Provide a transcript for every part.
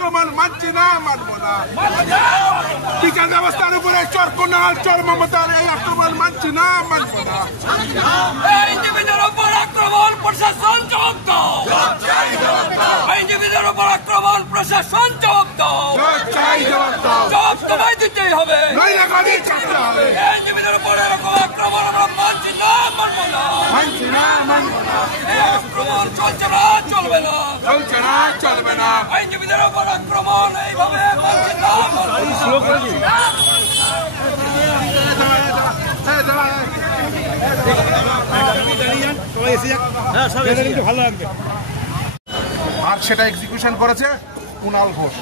আক্রমণ মানছি না, মানবো না। বিচার ব্যবস্থার উপরে চোর কুণাল, চোর মমতার এই আক্রমণ মানছি না, মানবো না। আইনজীবীদের উপর আক্রমণ, প্রশাসন জবাব দাও। আইনজীবীদের উপর আক্রমণ, প্রশাসন জবাব দাও। জবাব তোমায় দিতেই হবে। আইনজীবীদের উপর এরকম আক্রমণ আমরা মানছি না, মানবো না। আক্রমণ চলছে না, চলবে না, চলছে না, চলবে না। আইনজীবীদের উপর আক্রমণ এইভাবে মানছি না, আর সেটা এক্সিকিউশন করেছে কুণাল ঘোষ।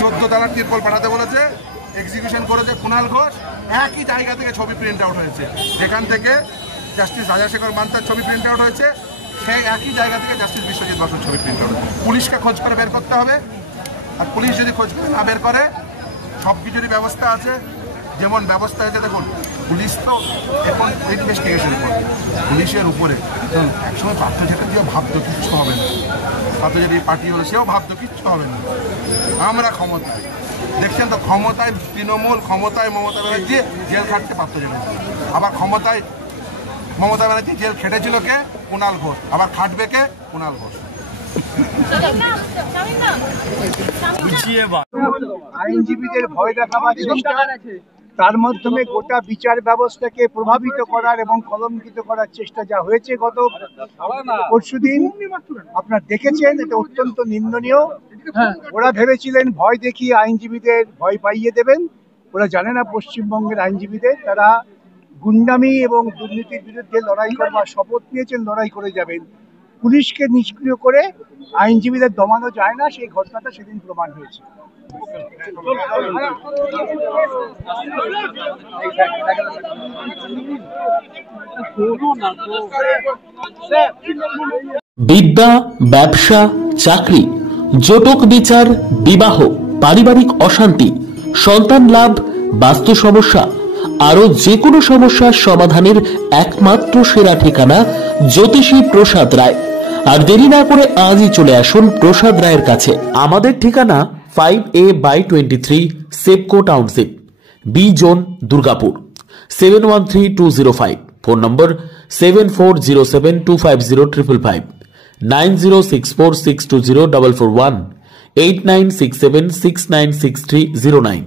14 তলার তিরপল পাঠাতে বলেছে, এক্সিকিউশন করেছে কুণাল ঘোষ। একই জায়গা থেকে ছবি প্রিন্ট আউট হয়েছে, যেখান থেকে জাস্টিস রাজাশেখর মান্তার ছবি প্রিন্ট আউট হয়েছে, সেই একই জায়গা থেকে জাস্টিস বিশ্বজিৎ বসুর ছবি প্রিন্ট আউট। পুলিশকে খোঁজ করে বের করতে হবে। আর পুলিশ যদি খোঁজ করে না বের করে, সব কিছুরই ব্যবস্থা আছে। যেমন ব্যবস্থা আছে, দেখুন পুলিশ তো এখন ইনভেস্টিগেশন করবে, পুলিশের উপরে একসময় পার্থ চ্যাটার্জিও ভাবতো কিচ্ছু হবে না, পার্থ চ্যাটার্জি পার্টি হলে সেও ভাবতো কিচ্ছু হবে না। আমরা ক্ষমতায় দেখছেন তো, ক্ষমতায় তৃণমূল, ক্ষমতায় মমতা ব্যানার্জি জেল খাটতে পার্থ চ্যাটার্জি, আবার ক্ষমতায় মমতা ব্যানার্জি জেল খেটেছিল কে? কুণাল ঘোষ, আবার খাটবে কে? কুণাল ঘোষ। আইনজীবীদের ভয় দেখাবার চেষ্টা, তার মাধ্যমে গোটা বিচার ব্যবস্থাকে প্রভাবিত করার এবং কলঙ্কিত করার চেষ্টা যা হয়েছে গত পরশুদিন আপনারা দেখেছেন, এটা অত্যন্ত নিন্দনীয়। ওরা ভেবেছিলেন ভয় দেখিয়ে আইনজীবীদের ভয় পাইয়ে দেবেন। ওরা জানে না পশ্চিমবঙ্গের আইনজীবীদের, তারা গুন্ডামি এবং দুর্নীতির বিরুদ্ধে লড়াই করবার শপথ নিয়েছেন, লড়াই করে যাবেন। পুলিশকে নিষ্ক্রিয় করে আইনজীবীদের দমানো যায় না, সেই ঘটনাটা সেদিন প্রমাণ হয়েছে। বিদ্যা, ব্যবসা, চাকরি, জটক বিচার, বিবাহ, পারিবারিক অশান্তি, সন্তান লাভ, বাস্তু সমস্যা, আরো যে কোনো সমস্যার সমাধানের একমাত্র সেরা ঠিকানা জ্যোতিষী প্রসাদ রায়। আর দেরি না করে আজই চলে আসুন প্রসাদ রায়ের কাছে। আমাদের ঠিকানা 5A/23 Sepco township, B zone, Durgapur, 713205। Phone নম্বর 7407250555, 9064620441, 8967696309।